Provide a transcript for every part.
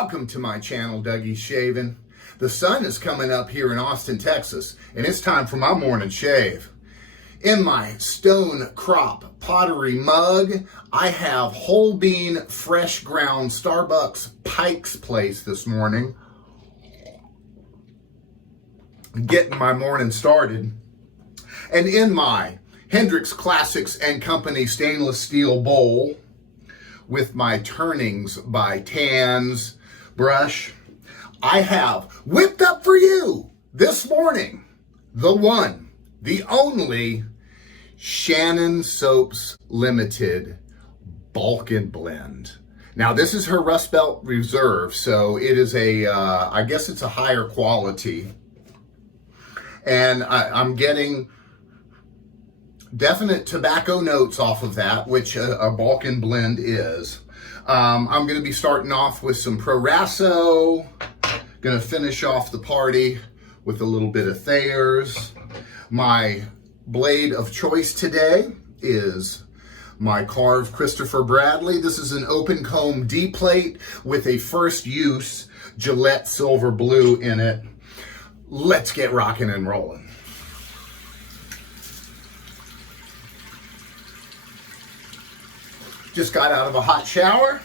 Welcome to my channel, Dougie's Shaving. The sun is coming up here in Austin, Texas, and it's time for my morning shave. In my stone crop pottery mug, I have whole bean, fresh ground Starbucks Pike's Place this morning. Getting my morning started. And in my Hendrix Classics and Company stainless steel bowl, with my TurningzbyTanz brush, I have whipped up for you this morning the one, the only Shannon Soaps Limited Balkan blend. Now this is her Rust Belt Reserve, so it is I guess it's a higher quality. And I'm getting definite tobacco notes off of that, which a Balkan blend is. I'm going to be starting off with some Proraso. Going to finish off the party with a little bit of Thayer's. My blade of choice today is my Karve Christopher Bradley. This is an open comb D-plate with a first use Gillette silver blue in it. Let's get rocking and rolling. Just got out of a hot shower,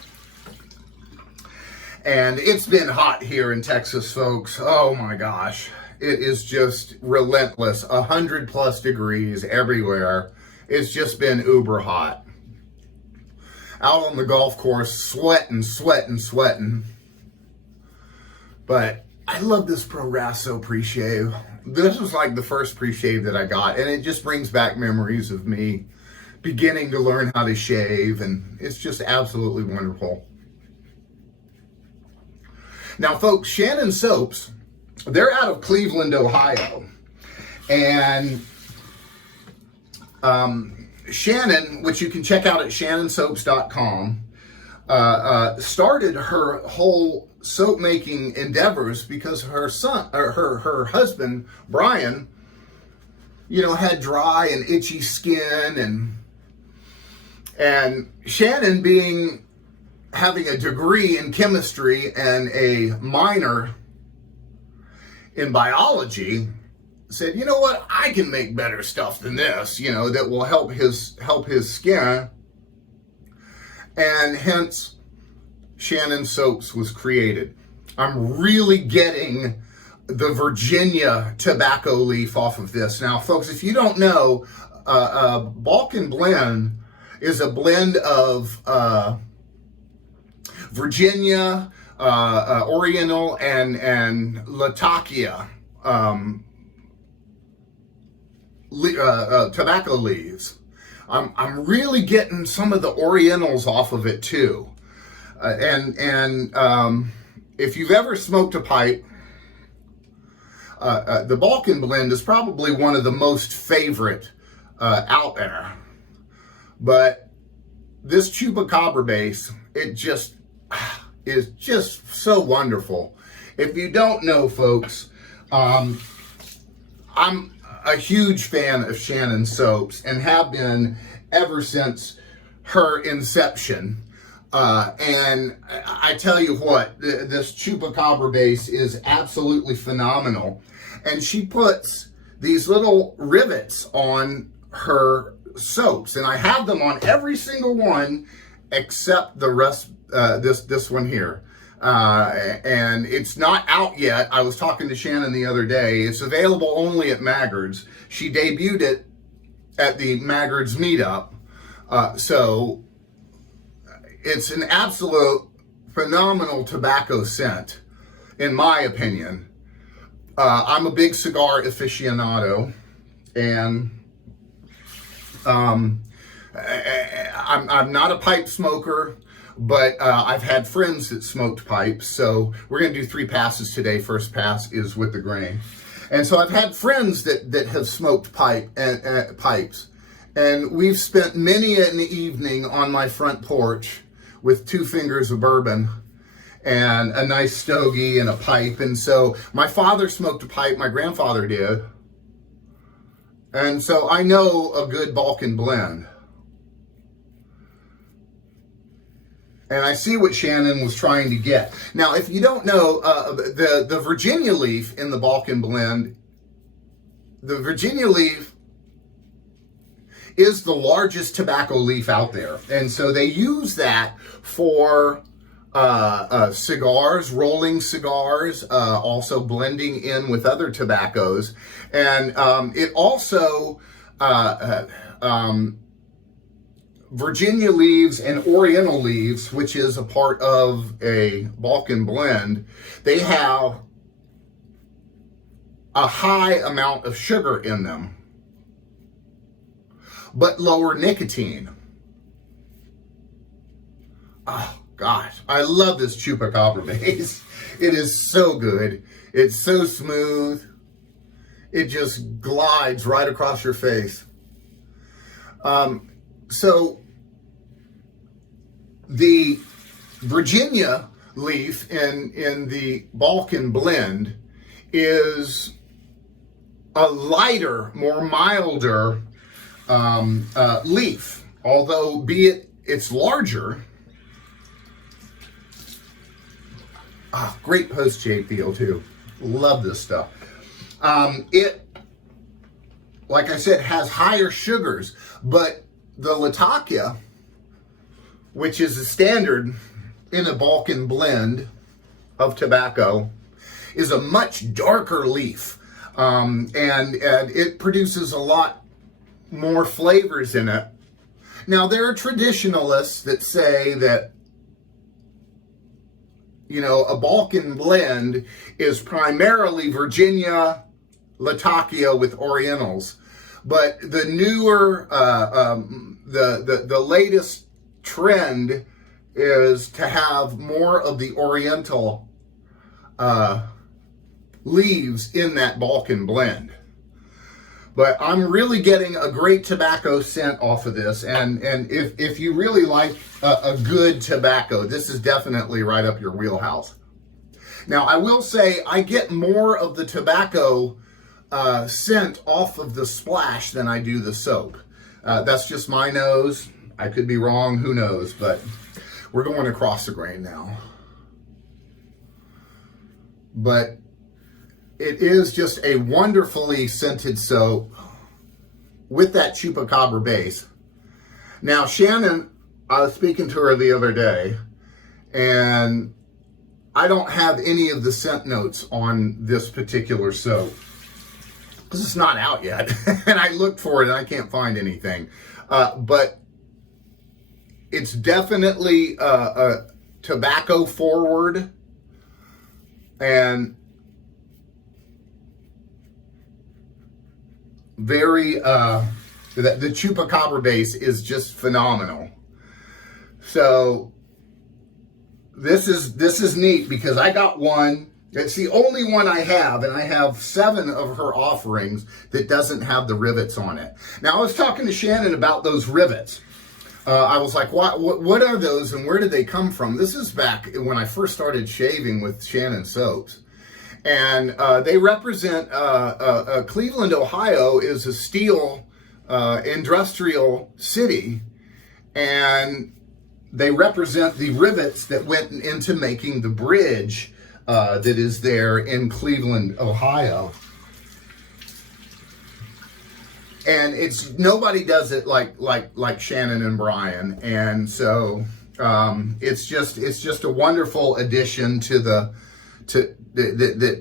and it's been hot here in Texas, folks. Oh my gosh, it is just relentless. 100+ degrees everywhere. It's just been uber hot. Out on the golf course, sweating. But I love this Proraso pre-shave. This was like the first pre-shave that I got, and it just brings back memories of me beginning to learn how to shave, and it's just absolutely wonderful. Now, folks, Shannon Soaps, they're out of Cleveland, Ohio. And Shannon, which you can check out at shannonsoaps.com, started her whole soap making endeavors because her son, or her husband, Brian, had dry and itchy skin, and Shannon having a degree in chemistry and a minor in biology, said, you know what, I can make better stuff than this, that will help his skin. And hence Shannon Soaps was created. I'm really getting the Virginia tobacco leaf off of this. Now, folks, if you don't know, Balkan blend is a blend of Virginia, Oriental, and Latakia tobacco leaves. I'm really getting some of the Orientals off of it too. If you've ever smoked a pipe, the Balkan blend is probably one of the most favorite out there. But this Chupacabra base, it just is just so wonderful. If you don't know, folks, I'm a huge fan of Shannon Soaps and have been ever since her inception. And I tell you what, this Chupacabra base is absolutely phenomenal. And she puts these little rivets on her soaps, and I have them on every single one except the rest, this one here. And it's not out yet. I was talking to Shannon the other day. It's available only at Maggard's. She debuted it at the Maggard's meetup. So it's an absolute phenomenal tobacco scent, in my opinion. I'm a big cigar aficionado, and I'm not a pipe smoker, but I've had friends that smoked pipes, so we're going to do 3 passes today. First pass is with the grain. And so I've had friends that have smoked pipes, and we've spent many an evening on my front porch with 2 fingers of bourbon and a nice stogie and a pipe. And so my father smoked a pipe, my grandfather did. And so I know a good Balkan blend. And I see what Shannon was trying to get. Now, if you don't know, the Virginia leaf in the Balkan blend, the Virginia leaf is the largest tobacco leaf out there. And so they use that for cigars, rolling cigars, also blending in with other tobaccos. And it also, Virginia leaves and Oriental leaves, which is a part of a Balkan blend, they have a high amount of sugar in them, but lower nicotine. Oh gosh, I love this Chupacabra base. It is so good. It's so smooth. It just glides right across your face. So the Virginia leaf in the Balkan blend is a lighter, more milder leaf, although be it's larger. Great post-shave feel too. Love this stuff. It, like I said, has higher sugars, but the Latakia, which is a standard in a Balkan blend of tobacco, is a much darker leaf. And it produces a lot more flavors in it. Now, there are traditionalists that say that, you know, a Balkan blend is primarily Virginia, Latakia with Orientals. But the newer, the latest trend is to have more of the Oriental leaves in that Balkan blend. But I'm really getting a great tobacco scent off of this, and if you really like a good tobacco, this is definitely right up your wheelhouse. Now, I will say I get more of the tobacco scent off of the splash than I do the soap. That's just my nose. I could be wrong, who knows, but we're going across the grain now. But it is just a wonderfully scented soap with that Chupacabra base. Now, Shannon, I was speaking to her the other day, and I don't have any of the scent notes on this particular soap because it's not out yet. And I looked for it and I can't find anything. But it's definitely tobacco forward, and very, the Chupacabra base is just phenomenal. So this is neat because I got one. It's the only one I have, and I have 7 of her offerings that doesn't have the rivets on it. Now, I was talking to Shannon about those rivets. I was like, what are those and where did they come from? This is back when I first started shaving with Shannon soaps. And they represent, Cleveland, Ohio is a steel industrial city, and they represent the rivets that went into making the bridge that is there in Cleveland, Ohio. And it's nobody does it like Shannon and Brian, and so it's just a wonderful addition to that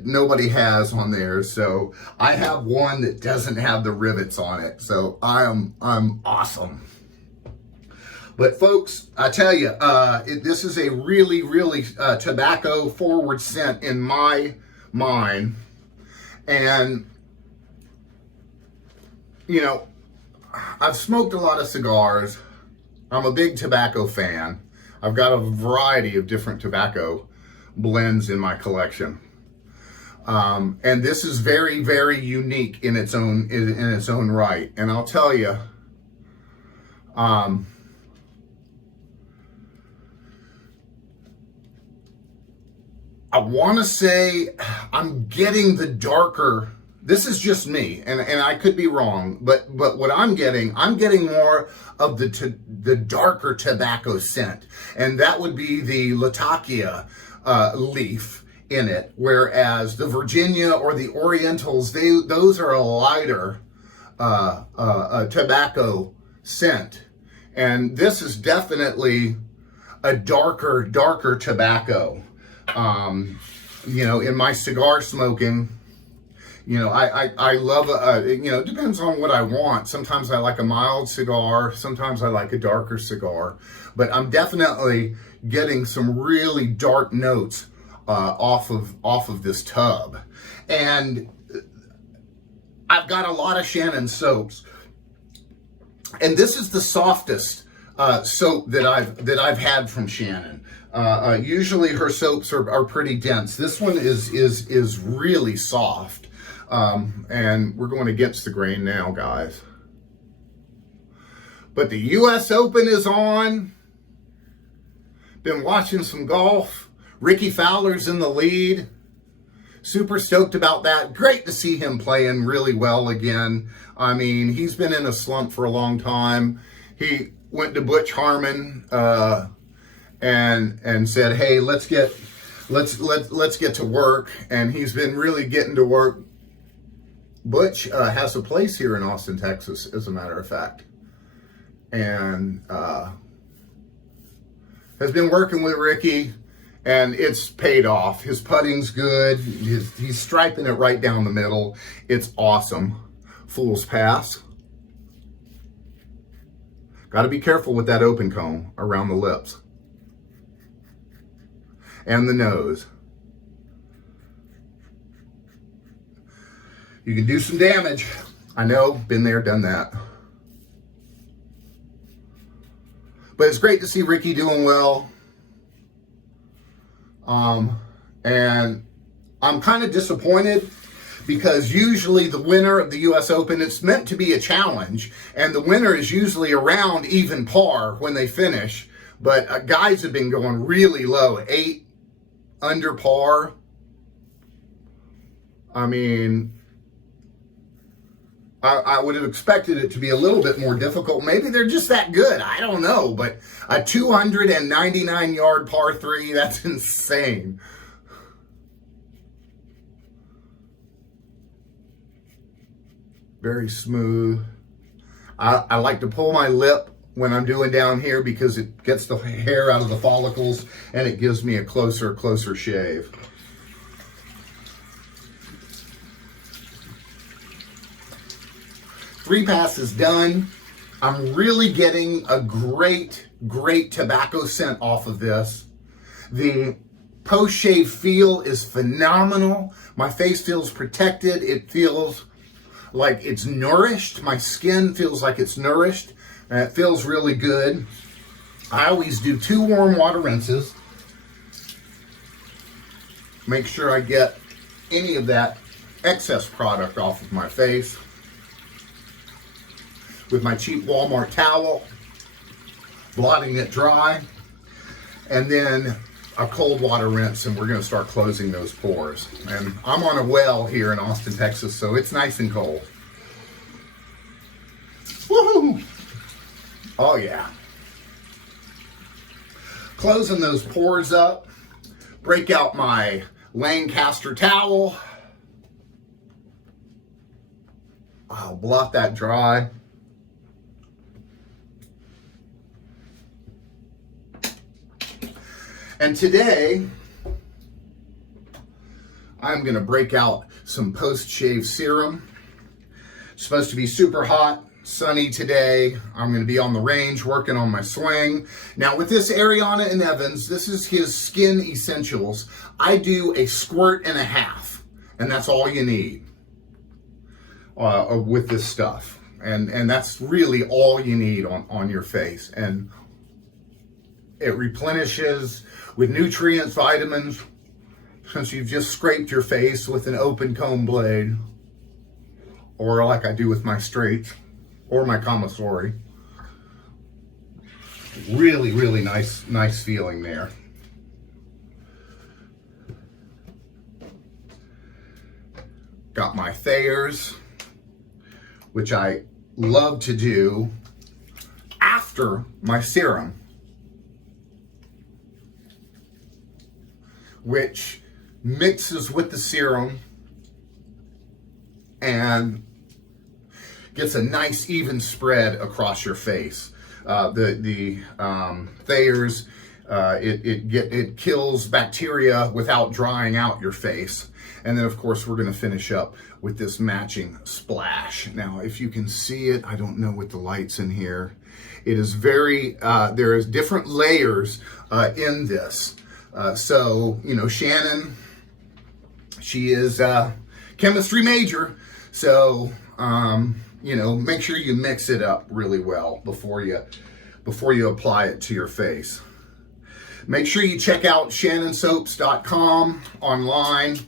nobody has on there. So I have one that doesn't have the rivets on it, so I'm awesome. But folks, I tell you, this is a really tobacco forward scent in my mind. And you know, I've smoked a lot of cigars. I'm a big tobacco fan. I've got a variety of different tobacco blends in my collection. And this is very unique in its own right. And I'll tell you, I want to say I'm getting the darker this is just me, and I could be wrong, but what I'm getting more of the darker tobacco scent, and that would be the Latakia leaf in it, whereas the Virginia or the Orientals, those are a lighter tobacco scent, and this is definitely a darker tobacco. You know, in my cigar smoking, you know, I love, you know, it depends on what I want. Sometimes I like a mild cigar. Sometimes I like a darker cigar. But I'm definitely getting some really dark notes off of this tub. And I've got a lot of Shannon soaps. And this is the softest soap that I've had from Shannon. Usually her soaps are pretty dense. This one is really soft. And we're going against the grain now, guys. But the US Open is on. Been watching some golf. Ricky Fowler's in the lead. Super stoked about that. Great to see him playing really well again. I mean, he's been in a slump for a long time. He went to Butch Harmon and said, "Hey, let's get to work." And he's been really getting to work. Butch has a place here in Austin, Texas, as a matter of fact, and has been working with Ricky, and it's paid off. His putting's good. He's striping it right down the middle. It's awesome. Fool's pass. Got to be careful with that open cone around the lips and the nose. You can do some damage. I know, been there, done that. But it's great to see Ricky doing well. And I'm kind of disappointed because usually the winner of the US Open, it's meant to be a challenge, and the winner is usually around even par when they finish. But guys have been going really low, 8 under par. I mean, I would have expected it to be a little bit more difficult. Maybe they're just that good. I don't know. But a 299-yard par 3, that's insane. Very smooth. I like to pull my lip when I'm doing down here because it gets the hair out of the follicles and it gives me a closer shave. Three passes done. I'm really getting a great tobacco scent off of this. The post-shave feel is phenomenal. My face feels protected. It feels like it's nourished. My skin feels like it's nourished. And it feels really good. I always do 2 warm water rinses. Make sure I get any of that excess product off of my face. With my cheap Walmart towel, blotting it dry, and then a cold water rinse, and we're going to start closing those pores. And I'm on a well here in Austin, Texas, so it's nice and cold. Woohoo! Oh yeah. Closing those pores up, break out my Lancaster towel. I'll blot that dry. And today, I'm going to break out some post-shave serum. It's supposed to be super hot, sunny today. I'm going to be on the range working on my swing. Now with this Ariana and Evans, this is his Skin Essentials. I do a 1.5 squirts, and that's all you need with this stuff. And that's really all you need on your face. And it replenishes with nutrients, vitamins, since you've just scraped your face with an open comb blade, or like I do with my straights, or my commissary. Really nice feeling there. got my Thayers, which I love to do after my serum, which mixes with the serum and gets a nice even spread across your face. The Thayers, it kills bacteria without drying out your face. And then of course we're gonna finish up with this matching splash. Now, if you can see it, I don't know with the lights in here. It is very, there is different layers in this. So, you know, Shannon, she is a chemistry major. So, you know, make sure you mix it up really well before you apply it to your face. Make sure you check out shannonsoaps.com online.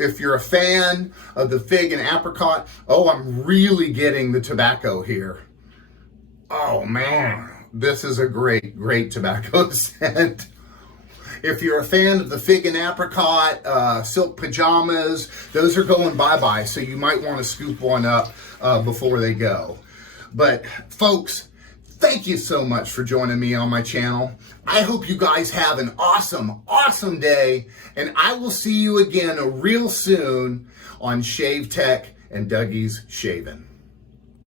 If you're a fan of the fig and apricot, oh, I'm really getting the tobacco here. Oh man, this is a great, great tobacco scent. If you're a fan of the fig and apricot, silk pajamas, those are going bye-bye, so you might want to scoop one up before they go. But folks, thank you so much for joining me on my channel. I hope you guys have an awesome, awesome day, and I will see you again real soon on Shave Tech and Dougie's Shaving.